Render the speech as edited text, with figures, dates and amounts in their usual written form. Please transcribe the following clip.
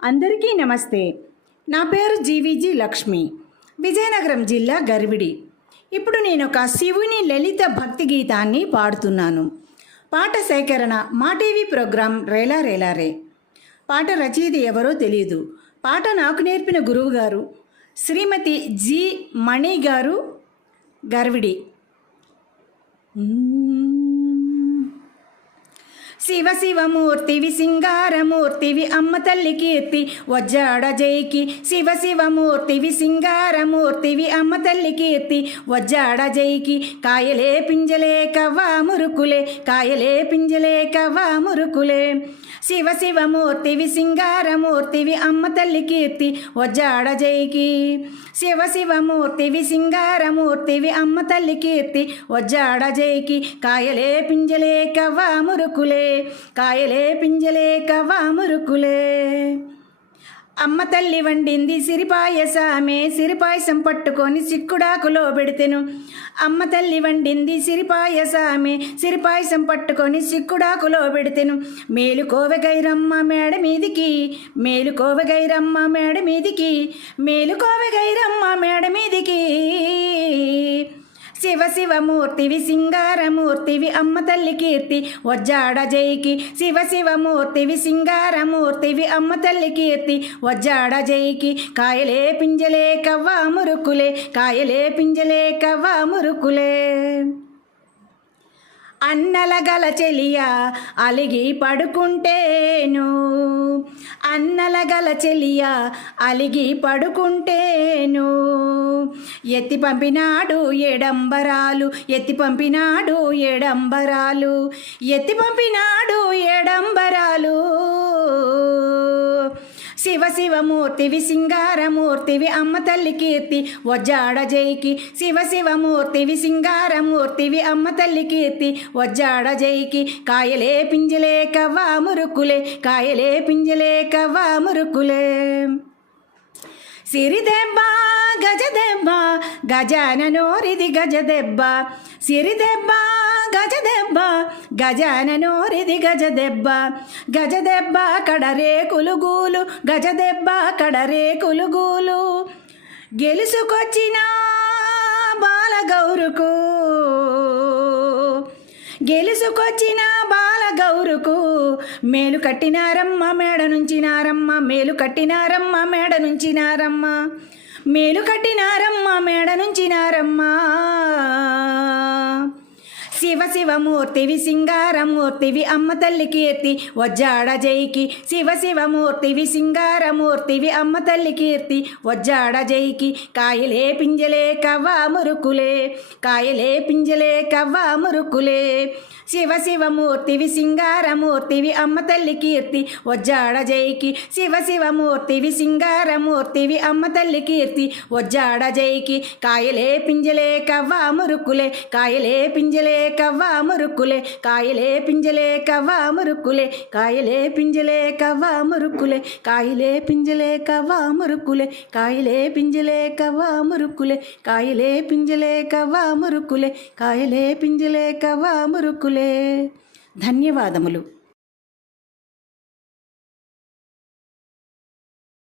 అందరికీ నమస్తే. నా పేరు జీవీజీ లక్ష్మి, విజయనగరం జిల్లా గర్విడి. ఇప్పుడు నేను ఒక శివుని లలిత భక్తి గీతాన్ని పాడుతున్నాను. పాట సేకరణ మా టీవీ ప్రోగ్రాం రేలా రేలా రే. పాట రచయిత ఎవరో తెలియదు. పాట నాకు నేర్పిన గురువు గారు శ్రీమతి జి మణి గారు, గర్విడి. శివ శివమూర్తివి సింగారమూర్తివి అమ్మ తల్లి కీర్తి వజ్జాడ జైకి. శివ శివమూర్తివి సింగారమూర్తివి అమ్మ తల్లి కీర్తి వజ్జాడ జైకి. కాయలే పింజలే కవ్వా మురుకులే, కాయలే పింజలే కవ్వా మురుకులే. శివ శివమూర్తివి సింగారమూర్తివి అమ్మ తల్లి కీర్తి వజ్జాడ జైకి. శివ శివమూర్తివి సింగారమూర్తివి అమ్మ తల్లి కీర్తి వజ్జాడ జైకి. కాయలే పింజలే కవ్వా మురుకులే, కాయలే పింజలే కవ్వా మురుకులే. అమ్మ తల్లి వండింది సిరిపాయసమే, సిరిపాయసం పట్టుకొని సిక్కుడాకులో పెడితెను. అమ్మ తల్లి వండింది సిరిపాయసమే, సిరిపాయసం పట్టుకొని సిక్కుడాకులో పెడితెను. మేలుకోవె గైరమ్మ మేడ మీదికి, మేలుకోవె గైరమ్మ మేడ మీదికి, మేలుకోవె గైరమ్మ మేడ మీదికి. శివ శివమూర్తివి సింగారమూర్తివి అమ్మ తల్లి కీర్తి వజ్జాడ జైకి. శివ శివమూర్తివి సింగారమూర్తివి అమ్మ తల్లి కీర్తి వజ్జాడ జైకి. కాయలే పింజలే కవ్వా మురుకులే, కాయలే పింజలే కవ్వా మురుకులే. అన్నలగల చెలియా అలిగి పడుకుంటేను, అన్నలగల చెలియా అలిగి పడుకుంటేను. ఎత్తి పంపినాడు ఏడంబరాలు, ఎత్తి పంపినాడు ఏడంబరాలు, ఎత్తి పంపినాడు ఏడంబరాలు. శివ శివమూర్తివి సింగారమూర్తివి అమ్మ తల్లి కీర్తి వజ్జాడ జైకి. శివ శివమూర్తివి సింగారమూర్తివి అమ్మ తల్లి కీర్తి వజ్జాడ జైకి. కాయలే పింజలే కవ్వా మురుకులే, కాయలే పింజలే కవ్వా మురుకులే. సిరిదెబ్బ గజదెబ్బ గజాననోరిది గజదెబ్బ, సిరిదెబ్బ గజదెబ్బ గజాననోరిది గజదెబ్బ. గజదెబ్బ కడరేకులు గూలు, గజదెబ్బ కడరేకులు గూలు. గెలుసుకొచ్చిన బాలగౌరుకు, గెలుసుకొచ్చిన బాలగౌరుకు. మేలు కట్టినారమ్మ మేడ నుంచి నారమ్మ, మేలు కట్టినారమ్మ మేడ నుంచి నారమ్మ, మేలు కట్టినారమ్మ మేడ నుంచి నారమ్మ. శివ శివమూర్తివి సింగారమూర్తివి అమ్మ తల్లి కీర్తి వజ్జాడ జైకి. శివ శివమూర్తివి సింగారమూర్తివి అమ్మ తల్లి కీర్తి వజ్జాడ జైకి. కాయలే పింజలే కవ్వా మురుకులే, కాయలే పింజలే కవ్వా మురుకులే. శివ శివమూర్తివి సింగారమూర్తివి అమ్మ తల్లి కీర్తి వజ్జాడ జైకి. శివ శివమూర్తివి సింగారమూర్తివి అమ్మ తల్లి కీర్తి వజ్జాడ జైకి. కాయలే పింజలే కవ్వా మురుకులే, కాయలే పింజలే కవ్వా మురుకులే, కాయలే పింజలే కవ్వా మురుకులే, కాయలే పింజలే కవ్వా మురుకులే, కాయలే పింజలే కవ్వా మురుకులే, కాయలే పింజలే కవ్వా మురుకులే, కాయలే పింజలే కవ్వా మురుకులే, కాయలే పింజలే కవ్వా మురుకులే. ధన్యవాదములు.